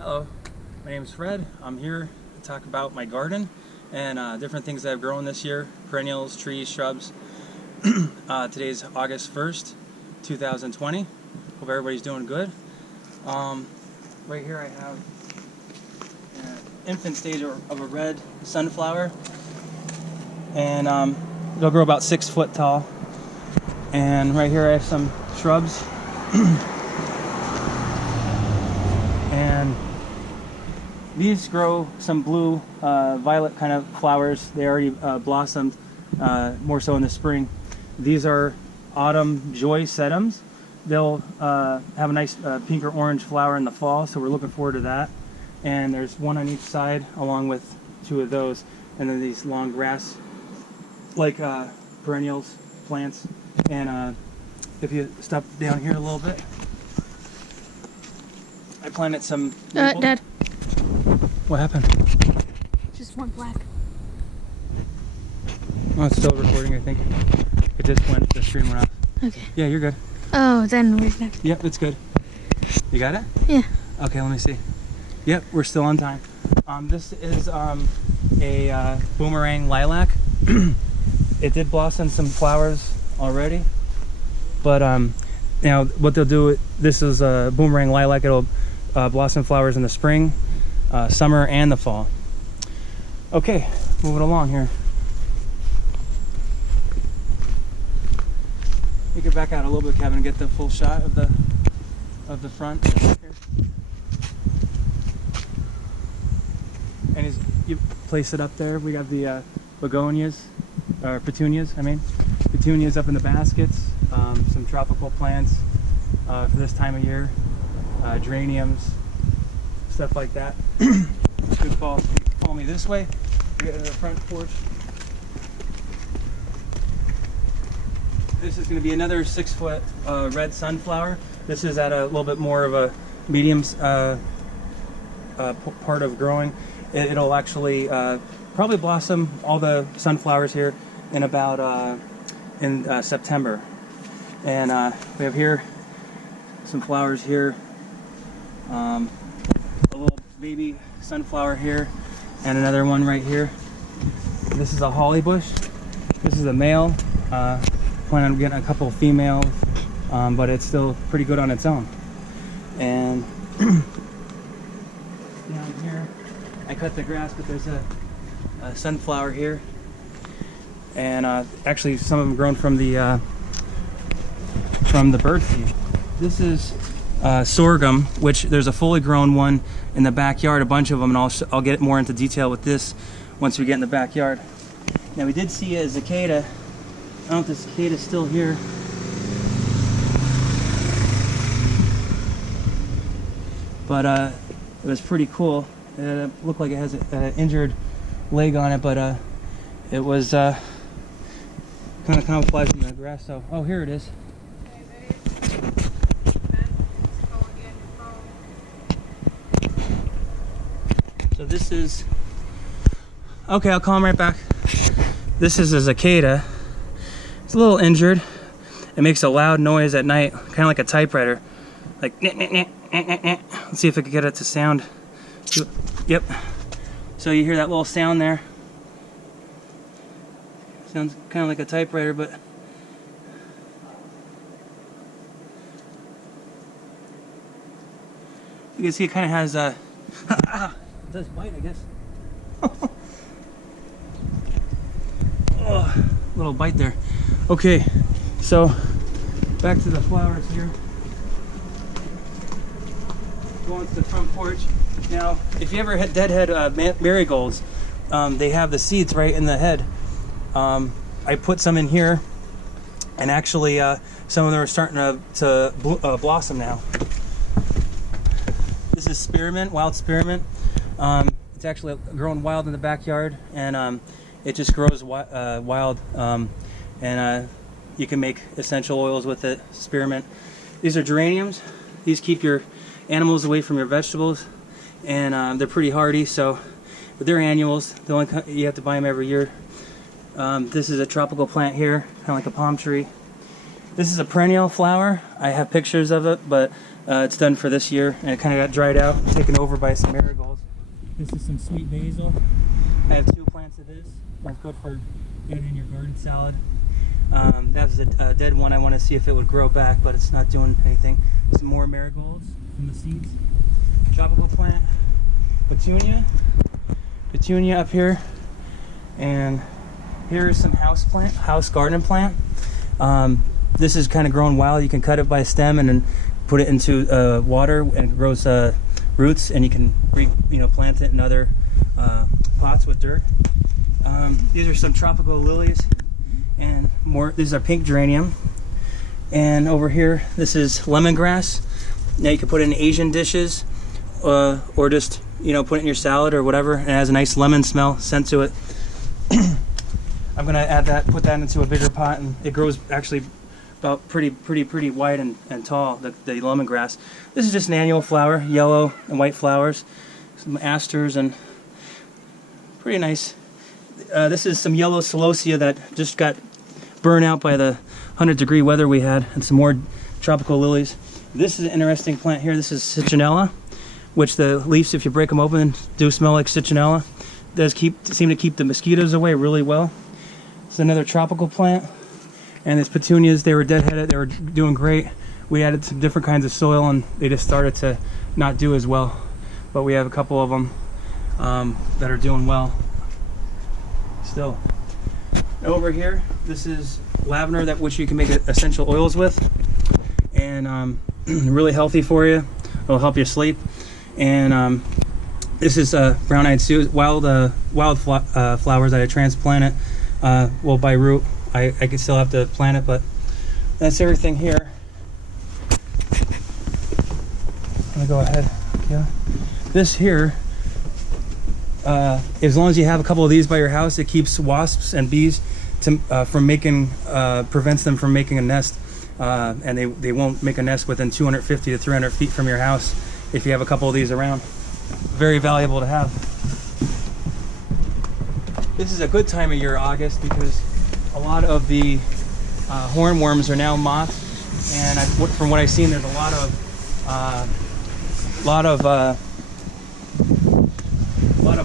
Hello, my name is Fred. I'm here to talk about my garden and different things that I've grown this year, perennials, trees, shrubs. Today is August 1st, 2020. Hope everybody's doing good. Right here I have an infant stage of a red sunflower, and it'll grow about 6 foot tall. And right here I have some shrubs. And these grow some blue, violet kind of flowers. They already blossomed, more so in the spring. These are autumn joy sedums. They'll have a nice pink or orange flower in the fall, so we're looking forward to that. And there's one on each side along with 2 of those. And then these long grass, like perennials, plants. And if you step down here a little bit, I planted some maple. Dad. What happened? Just went black. Oh, it's still recording, I think. It just went, the screen went off. Okay. Yeah, you're good. Oh, then we're next. Yep, it's good. You got it? Yeah. Okay, let me see. Yep, we're still on time. This is a boomerang lilac. It did blossom some flowers already, but now what they'll do, this is a boomerang lilac. It'll blossom flowers in the spring, summer, and the fall. Okay, moving along here. You can back out a little bit, Kevin, and get the full shot of the front here. And you place it up there. We got the begonias, or petunias, petunias up in the baskets. Some tropical plants for this time of year, geraniums, stuff like that. Good fall. Follow me this way. We get to the front porch. This is going to be another 6 foot red sunflower. This is at a little bit more of a medium part of growing. It'll actually probably blossom all the sunflowers here in about in September. And we have here some flowers here, a little baby sunflower here, and another one right here. This is a holly bush. This is a male. Plan on getting a couple of females, but it's still pretty good on its own. And down here, I cut the grass, but there's a sunflower here, and actually some of them grown from the bird seed. This is sorghum, which there's a fully grown one in the backyard, a bunch of them, and I'll get more into detail with this once we get in the backyard. Now we did see a cicada. I don't know if the cicada's still here. But it was pretty cool. It looked like it has an injured leg on it, but it was kind of camouflaged in the grass. So, oh, here it is. So this is, okay, I'll call him right back. This is a cicada. It's a little injured. It makes a loud noise at night, kind of like a typewriter. Like, nah, nah, nah, nah, nah, nah. Let's see if I can get it to sound. Yep. So you hear that little sound there. Sounds kind of like a typewriter, but you can see it kind of has a it does bite, I guess. Oh, little bite there. Okay, so back to the flowers here. Going to the front porch. Now, if you ever had deadhead marigolds, they have the seeds right in the head. I put some in here, and actually some of them are starting to blossom now. This is spearmint, wild spearmint. It's actually grown wild in the backyard, and it just grows wild, and you can make essential oils with it, spearmint. These are geraniums. These keep your animals away from your vegetables, and they're pretty hardy, so, but they're annuals. You have to buy them every year. This is a tropical plant here, kind of like a palm tree. This is a perennial flower. I have pictures of it, but It's done for this year, and it kind of got dried out, taken over by some marigolds. This is some sweet basil. I have 2 plants of this. That's good for getting in your garden salad. That was a dead one. I want to see if it would grow back, but it's not doing anything. Some more marigolds from the seeds. Tropical plant, petunia up here, and here's some house garden plant. This is kind of growing wild. You can cut it by stem and then put it into water, and it grows roots, and you can plant it in other pots with dirt. These are some tropical lilies, and more. These are pink geranium, and over here this is lemongrass. Now you can put it in Asian dishes, or just put it in your salad or whatever. And it has a nice lemon scent to it. I'm gonna put that into a bigger pot, and it grows actually about pretty wide and tall. The lemongrass. This is just an annual flower, yellow and white flowers, some asters, and pretty nice. This is some yellow celosia that just got burned out by the 100-degree weather we had, and some more tropical lilies. This is an interesting plant here. This is citronella, which the leaves, if you break them open, do smell like citronella. Does seem to keep the mosquitoes away really well. It's another tropical plant. And these petunias, they were deadheaded. They were doing great. We added some different kinds of soil, and they just started to not do as well. But we have a couple of them that are doing well still. Over here, this is lavender, which you can make essential oils with, and really healthy for you. It'll help you sleep. And this is brown-eyed flowers that I transplanted. Well, by root. I could still have to plant it, but that's everything here. I'm gonna go ahead. Yeah. This here, as long as you have a couple of these by your house, it keeps wasps and bees prevents them from making a nest, and they won't make a nest within 250 to 300 feet from your house if you have a couple of these around. Very valuable to have. This is a good time of year, August, because a lot of the hornworms are now moths, and from what I've seen, there's a lot of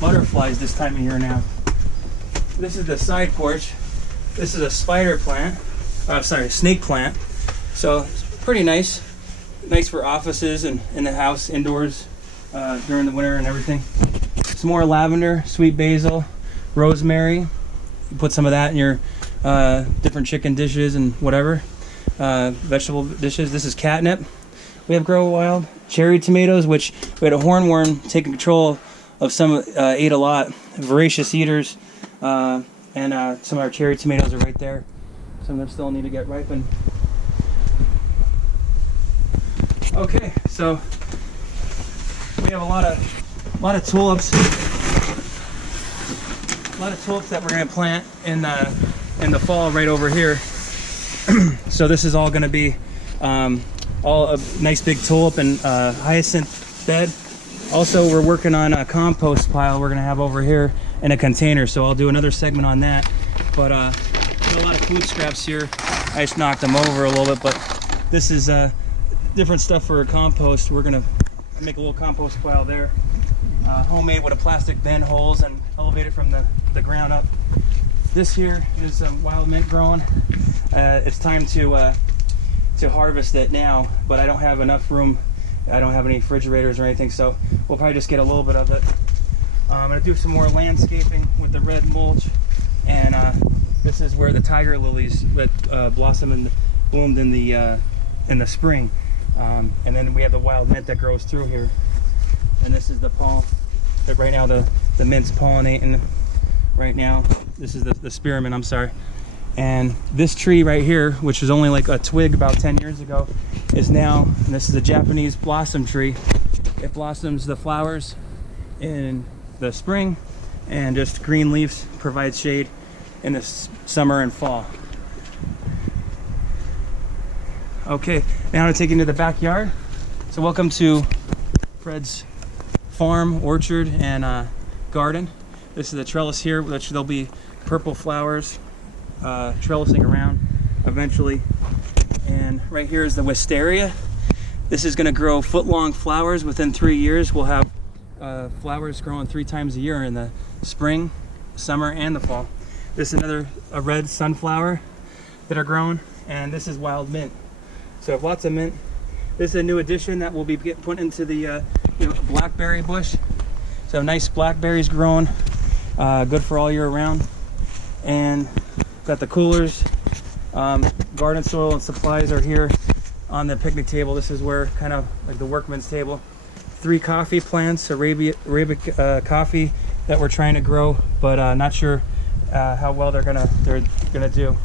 butterflies this time of year now. This is the side porch. This is a spider plant. Snake plant. So it's pretty nice. Nice for offices and in the house, indoors, during the winter and everything. Some more lavender, sweet basil, rosemary. You put some of that in your different chicken dishes and whatever. Vegetable dishes. This is catnip. We have grow wild. Cherry tomatoes, which we had a hornworm taking control of some, ate a lot. Voracious eaters. And some of our cherry tomatoes are right there. Some of them still need to get ripened. Okay, so we have a lot of tulips. A lot of tulips that we're going to plant in the fall right over here. So this is all going to be all a nice big tulip and hyacinth bed. Also, we're working on a compost pile we're going to have over here in a container, so I'll do another segment on that. But got a lot of food scraps here. I just knocked them over a little bit, but this is different stuff for a compost. We're going to make a little compost pile there. Homemade with a plastic bend holes and elevate it from the ground up. This here is some wild mint growing. It's time to harvest it now, but I don't have enough room. I don't have any refrigerators or anything, so we'll probably just get a little bit of it. I'm going to do some more landscaping with the red mulch, and this is where the tiger lilies that blossom and bloomed in the spring, and then we have the wild mint that grows through here. And this is the pollen. Right now the mint's pollinating. Right now, this is the spearmint. I'm sorry. And this tree right here, which was only like a twig about 10 years ago, is now, and this is a Japanese blossom tree. It blossoms the flowers in the spring, and just green leaves provide shade in the summer and fall. Okay, now I'm gonna take you into the backyard. So welcome to Fred's farm, orchard, and garden. This is the trellis here, which there'll be purple flowers trellising around eventually. And right here is the wisteria. This is going to grow foot-long flowers within 3 years. We'll have flowers growing 3 times a year in the spring, summer, and the fall. This is a red sunflower that are growing, and this is wild mint. So I have lots of mint. This is a new addition that will be put into the blackberry bush. So nice blackberries growing, good for all year round. And got the coolers, garden soil and supplies are here on the picnic table. This is where kind of like the workman's table. 3 coffee plants, Arabic coffee that we're trying to grow, but not sure how well they're gonna do.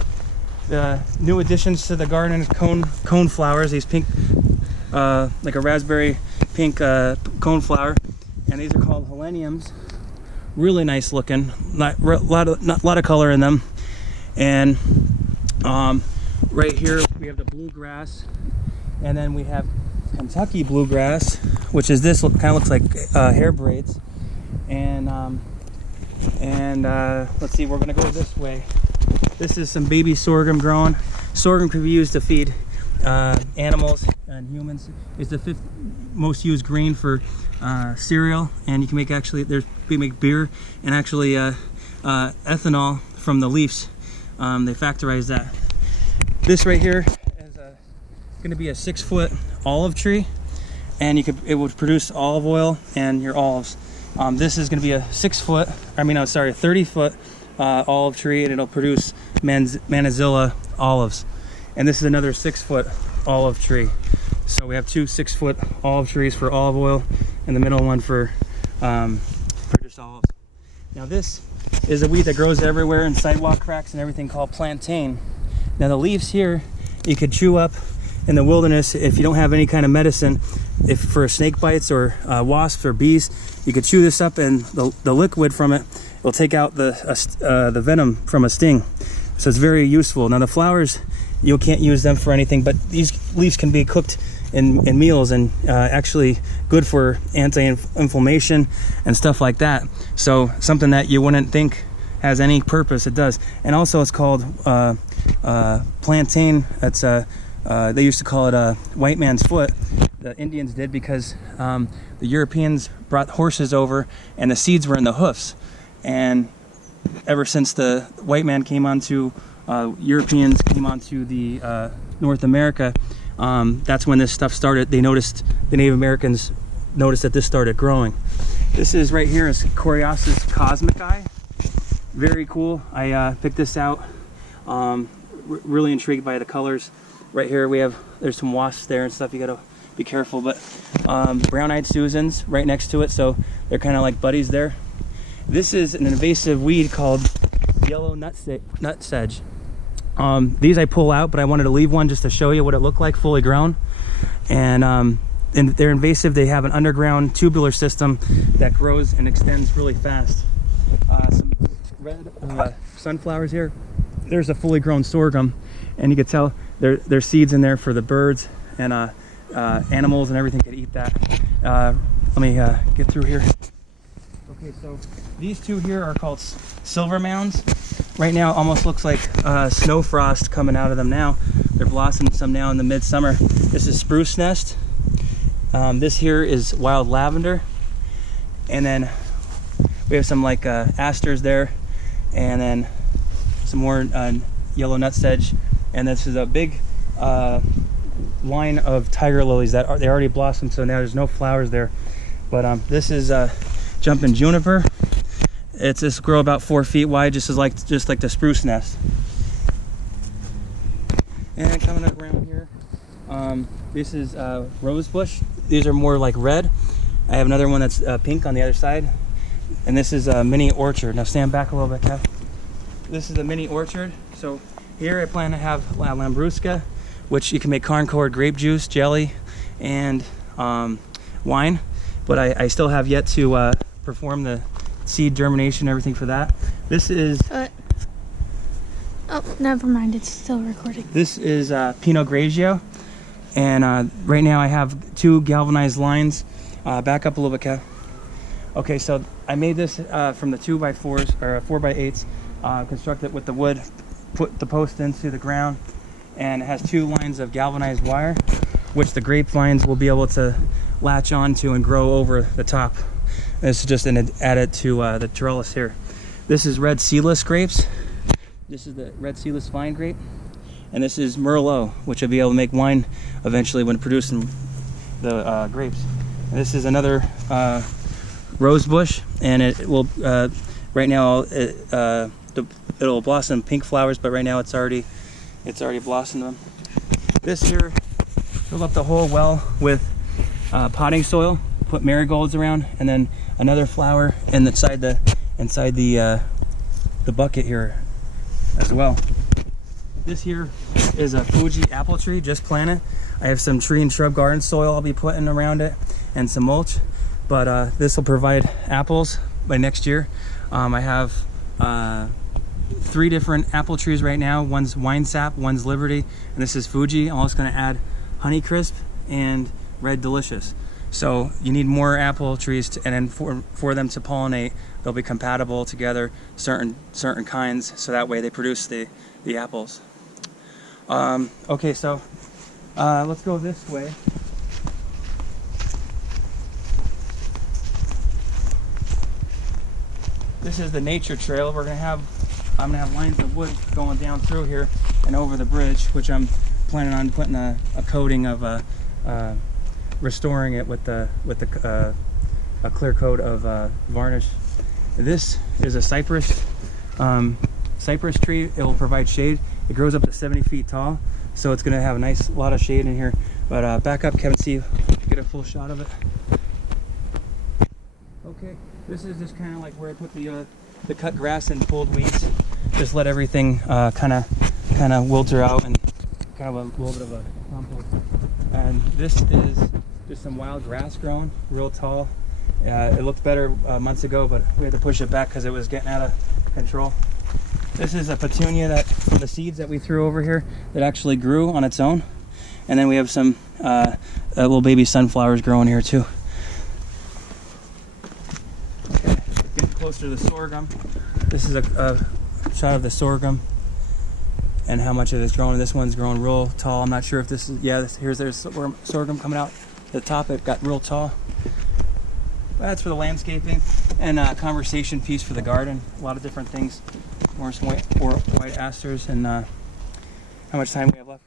The new additions to the garden is cone flowers. These pink, like a raspberry pink cone flower, and these are called heleniums. Really nice looking, not a lot of color in them. And right here we have the bluegrass, and then we have Kentucky bluegrass, which is this kind of looks like hair braids. And let's see, we're gonna go this way. This is some baby sorghum growing. Sorghum could be used to feed animals and humans. It's the 5th most used grain for cereal, and you can make we make beer and actually ethanol from the leaves. They factorize that. This right here is going to be a 6-foot olive tree, and it would produce olive oil and your olives. This is going to be a 30-foot olive tree, and it'll produce Manzanilla olives. And this is another 6-foot olive tree. So we have 2 6-foot olive trees for olive oil, and the middle one for just olives. Now this is a weed that grows everywhere in sidewalk cracks and everything, called plantain. Now the leaves here you could chew up in the wilderness if you don't have any kind of medicine. If for snake bites or wasps or bees, you could chew this up, and the liquid from it will take out the venom from a sting. So it's very useful. Now the flowers, you can't use them for anything, but these leaves can be cooked in meals, and actually good for anti-inflammation and stuff like that. So something that you wouldn't think has any purpose, it does. And also it's called plantain. That's they used to call it a white man's foot. The Indians did, because the Europeans brought horses over and the seeds were in the hoofs. And ever since the white man came onto, Europeans came onto the North America, that's when this stuff started. The Native Americans noticed that this started growing. This is right here is Coreopsis cosmici. Very cool. I picked this out. Really intrigued by the colors. Right here there's some wasps there and stuff. You gotta be careful. But brown-eyed Susans right next to it, so they're kind of like buddies there. This is an invasive weed called yellow nutsedge. These I pull out, but I wanted to leave one just to show you what it looked like fully grown. And they're invasive. They have an underground tubular system that grows and extends really fast. Some red sunflowers here. There's a fully grown sorghum, and you can tell there's seeds in there for the birds and animals and everything could eat that. Let me get through here. Okay, so these two here are called silver mounds. Right now it almost looks like snow frost coming out of them now. They're blossoming some now in the midsummer. This is spruce nest. This here is wild lavender. And then we have some like asters there, and then some more yellow nutsedge. And this is a big line of tiger lilies that they already blossomed, so now there's no flowers there. But this is jumping juniper. It's this grow about 4 feet wide, just like the spruce nest. And coming up around here, this is rose bush. These are more like red. I have another one that's pink on the other side. And this is a mini orchard. Now stand back a little bit, Kev. This is a mini orchard. So here I plan to have lambrusca, which you can make concord grape juice, jelly, and wine. But I still have yet to perform the seed germination, everything for that. This is oh, never mind, it's still recording. This is Pinot Grigio, and right now I have 2 galvanized lines. Back up a little bit, Kev. Okay, so I made this from the 2x4s or 4x8s, constructed with the wood, put the post into the ground, and it has 2 lines of galvanized wire. which the grapevines will be able to latch onto and grow over the top. This is just an added to the trellis here. This is red seedless grapes. This is the red seedless vine grape. And this is Merlot, which will be able to make wine eventually when producing the grapes. And this is another rose bush, and it will right now it'll blossom pink flowers, but right now it's already blossomed them. This here, fill up the whole well with potting soil, put marigolds around, and then another flower inside the bucket here as well. This here is a Fuji apple tree, just planted. I have some tree and shrub garden soil I'll be putting around it and some mulch, but this will provide apples by next year. I have 3 different apple trees right now. One's Wine Sap, one's Liberty, and this is Fuji. I'm also going to add Honey Crisp and Red Delicious. So you need more apple trees, and then for them to pollinate, they'll be compatible together, certain kinds, so that way they produce the apples. Okay, so let's go this way. This is the nature trail. I'm gonna have lines of wood going down through here and over the bridge, which I'm planning on putting a coating of restoring it with a clear coat of varnish. This is a cypress tree. It will provide shade. It grows up to 70 feet tall, so it's going to have a lot of shade in here. But back up, Kevin, see if you get a full shot of it. Okay, this is just kind of like where I put the cut grass and pulled weeds. Just let everything kind of wilter out, and kind of a little bit of a compost. And this is just some wild grass growing, real tall. It looked better months ago, but we had to push it back because it was getting out of control. This is a petunia that from the seeds that we threw over here that actually grew on its own. And then we have some little baby sunflowers growing here too. Okay, getting closer to the sorghum. This is a shot of the sorghum and how much it is growing. This one's growing real tall. I'm not sure if this is, here's their sorghum coming out the top. It got real tall. That's for the landscaping, and a conversation piece for the garden. A lot of different things. More some white asters, and how much time we have left?